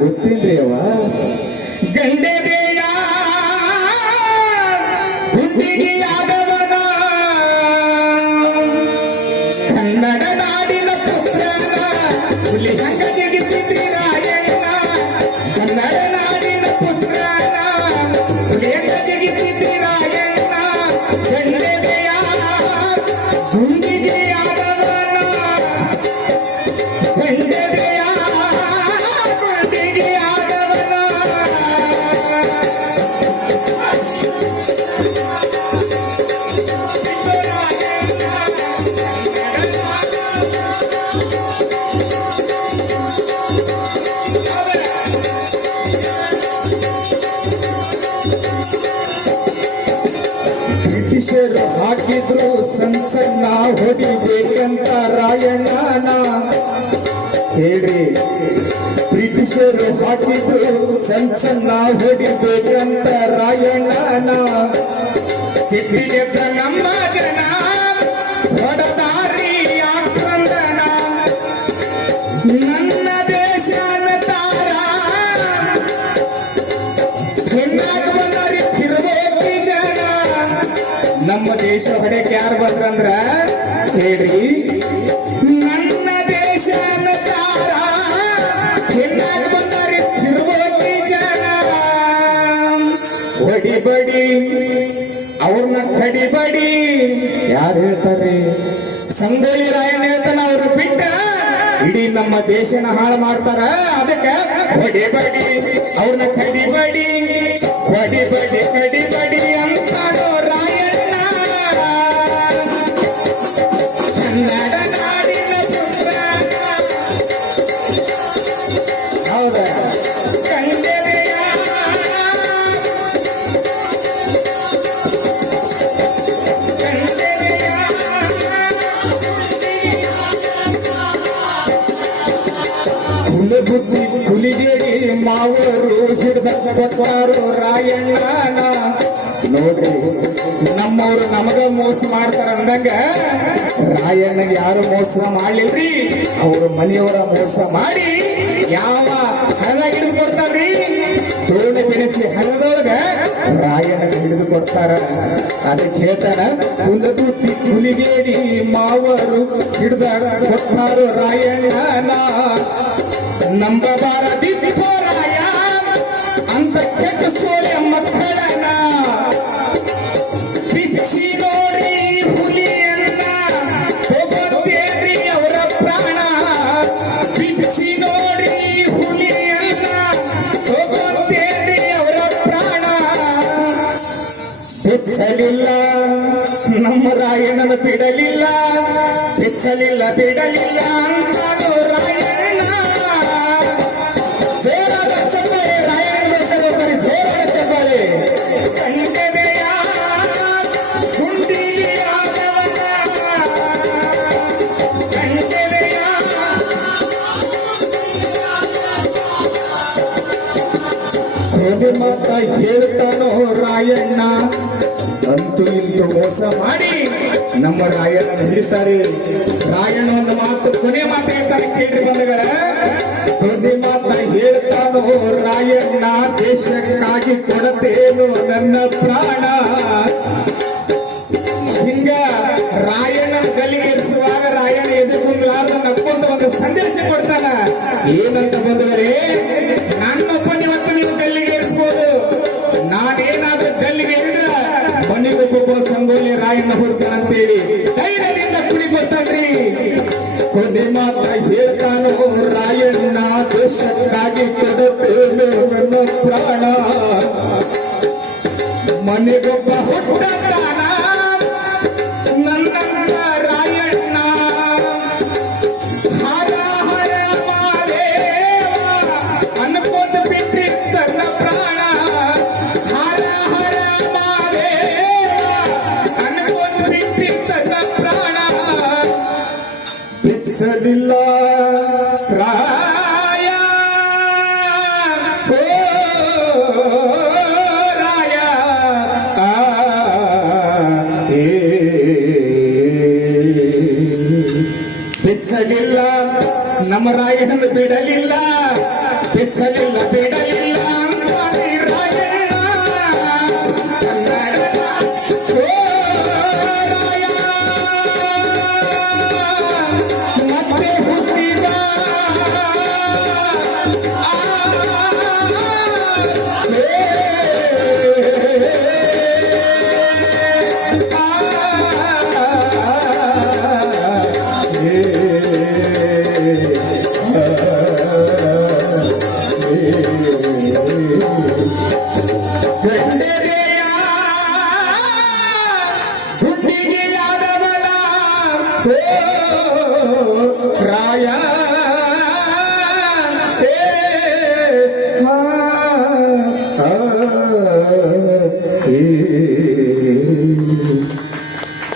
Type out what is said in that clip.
ಗೊತ್ತೇನ್ರಿ ಅವ ಗಂಡೆದೆಯ ಹುಟ್ಟಿಗೆಯಾದವನ ಕನ್ನಡ ನಾಡಿನ ಪುತ್ರನ ಹುಲಿ ಹಂಗ ಜಿಗಿತಿದ್ರಿ ರಾಯಣ್ಣ ಕನ್ನಡ ನಾಡಿನ ಪುತ್ರನ ಹುಲಿ ಹಂಗ ಜಿಗಿತಿದ್ರಿ ರಾಯಣ್ಣ ಗಂಡೆದೆಯ ಹುಟ್ಟಿಗೆಯಾದವನ ಗಂಡೆದೆಯ ಹುಟ್ಟಿಗೆಯಾದವನ ಬ್ರಿಟಿಷರು ಹಾಕಿದ್ರು ಸಂಸನ್ನ ಹೊಡಿಬೇಕಂತ ರಾಯಣ್ಣನ ಹೇಳ್ರಿ ಬ್ರಿಟಿಷರು ಹಾಕಿದ್ರು ಸಂಸನ್ನ ಹೊಡಿಬೇಕಂತ ರಾಯಣ್ಣನ ಸಿಟ್ಟಿಗೆ ನಮ್ಮ ಜನ ಹೊಡದಾರಿ ಆಕ್ರಂದನ ನನ್ನ ದೇಶನ ತಾರ ಚೆನ್ನಾಗಿ ಬಂದಾರಿ ತಿರ್ಬೋಕಿ ಜನ ನಮ್ಮ ದೇಶ ಹೊಡೆಯಕ್ಕೆ ಯಾರು ಬಂದ್ರಂದ್ರ ಹೇಳ್ರಿ ನನ್ನ ದೇಶನ ತಾರ ಚೆನ್ನಾಗಿ ಬಂದಾರಿ ತಿರ್ಬೋಕಿ ಜನ ಹೊಡಿಬಡಿ ಅವ್ರನ್ನ ಕಡಿಬಡಿ ಯಾರು ಹೇಳ್ತಾರೆ ಸಂಗೊಳ್ಳಿ ರಾಯಣ್ಣ ಹೇಳ್ತಾನ ಅವ್ರು ಬಿಟ್ಟ ಇಡೀ ನಮ್ಮ ದೇಶನ ಹಾಳು ಮಾಡ್ತಾರ ಅದಕ್ಕೆ ಹೊಡಿಬಡಿ ಅವ್ರನ್ನ ಕಡಿಬಡಿ ಹೊಡಿಬಡಿ ಕಡಿಬಡಿ ಅಂತಾನೋ ರಾಯಣ್ಣ ಕನ್ನಡ ನಾಡಿನ ಪುತ್ರ ಹೌದ ಕಂಡೆದೆಯ ಬುದ್ಧಿ ಹುಲಿಗೇರಿ ಮಾವರು ಹಿಡ್ದ ಕೊಟ್ಟಾರು ರಾಯಣ್ಣನ ನೋಡ್ರಿ ನಮ್ಮವ್ರು ನಮಗ ಮೋಸ ಮಾಡ್ತಾರ ಅಂದಂಗ ರಾಯಣ್ಣಗೆ ಯಾರು ಮೋಸ ಮಾಡ್ಲಿಲ್ರಿ ಅವ್ರ ಮನೆಯವರ ಮೋಸ ಮಾಡಿ ಯಾವ ಹಣದಾಗ ಹಿಡಿದು ಕೊಡ್ತಾರ್ರಿ ತೋರಣೆ ಬಿಡಿಸಿ ಹಣದೊಳಗ ರಾಯಣ್ಣಗೆ ಹಿಡಿದು ಕೊಡ್ತಾರ ಅದಕ್ಕೆ ಹೇಳ್ತಾರ ಹುಲಗುತ್ತಿ ಹುಲಿಗೇಡಿ ಮಾವರು ಹಿಡ್ದ ಕೊಟ್ಟಾರು ರಾಯಣ್ಣನ ನಂಬಬಾರದಿತ್ತು ರಾಯ ಅಂತ ಕೆಟ್ಟ ಸೋಲೆ ಮಕ್ಕಳನ್ನ ಬಿಚ್ಚಿ ನೋಡಿ ಹುಲಿಯನ್ನ ತಗೋತೇನ್ರಿ ಅವರ ಪ್ರಾಣ ಬಿಚ್ಚಿ ನೋಡಿ ಹುಲಿಯನ್ನ ತಗೋತೇನ್ರಿ ಅವರ ಪ್ರಾಣ ಬಿಚ್ಚಲಿಲ್ಲ ನಮ್ಮ ರಾಯಣ್ಣನ ಬಿಡಲಿಲ್ಲ ಬಿಚ್ಚಲಿಲ್ಲ ಬಿಡಲಿಲ್ಲ ಅಂತಾನು ರಾಯಣ್ಣ ಜೋರಾದ ಚಪ್ಪಾಳೆ ರಾಯಣ್ಣ ಸರಿ ಜೋರಾದ ಚಪ್ಪಾಳೆ ಕಂಡೆದೆಯ ಗುಂಡಿಗೆಯಾದವನ ಕಂಡೆದೆಯ ಹೋಗಿ ಮಾತ ಹೇಳ್ತಾನೋ ರಾಯಣ್ಣ ಅಂತೂ ಇಂತೂ ಮೋಸ ಮಾಡಿ ನಮ್ಮ ರಾಯಣ್ಣ ಹಿಡಿತಾರೆ ರಾಯಣ್ಣ ಒಂದು ಮಾತು ಕೊನೆ ಮಾತು ಹೇಳ್ತಾರೆ ಕೇಳ್ರಿ ಬಂಧುಗಳ ಕೊನೆ ಮಾತ ಹೇಳ್ತಾನೋ ರಾಯಣ್ಣ ದೇಶಕ್ಕಾಗಿ ಕೊಡತೇನು ನನ್ನ ಪ್ರಾಣ ಹಿಂಗ ರಾಯಣ್ಣನ ಗಲ್ಲಿಗೇರಿಸುವಾಗ ರಾಯಣ್ಣ ಎದುರುಲಾರ್ದ ನಕ್ಕೊಂಡು ಒಂದು ಸಂದೇಶ ಕೊಡ್ತಾನ ಏನಂತ ಬಂದವರೇ ನನ್ನೊಬ್ಬನ ಇವತ್ತು ನೀವು ಗಲ್ಲಿಗೇರಿಸಬಹುದು ನಾನೇನಾದ್ರೂ ಗಲ್ಲಿಗೇರಿದ್ರ ಮನೆಗೊಬ್ಬ ಸಂಗೊಳ್ಳಿ ರಾಯಣ್ಣ ಹುಡ್ತಾನಂತೇಳಿ ಧೈರ್ಯದಿಂದ ಕುಡಿ ಬರ್ತಾನ್ರಿ ಕೊನೆ ಮಾತ ಹೇಳ್ತಾನೋ ರಾಯಣ್ಣ ದೇಶಕ್ಕಾಗಿ ಕೊಡುತ್ತೇನೆ ನನ್ನ ಪ್ರಾಣ ಮನೆಗೊಬ್ಬ ಹುಟ್ಟತಾನ ನನ್ನ ರಾಯಣ್ಣ ಹರ ಹರ ಮಾದೇವ ಅನ್ಕೊಂಡ ಬಿಟ್ರಿ ತನ್ನ ಪ್ರಾಣ ಹರ ಹರ ಮಾದೇವ ಅನ್ಕೊಂಡ ಬಿಟ್ರಿ ತನ್ನ ಪ್ರಾಣ ಬಿಚ್ಚಲಿಲ್ಲ ರಾಯ ರಾಯ ಬಿಚ್ಚಲಿಲ್ಲ ನಮ್ಮ ರಾಯಣ್ಣನ ಬಿಡಲಿಲ್ಲ ಬೆಚ್ಚಲಿಲ್ಲ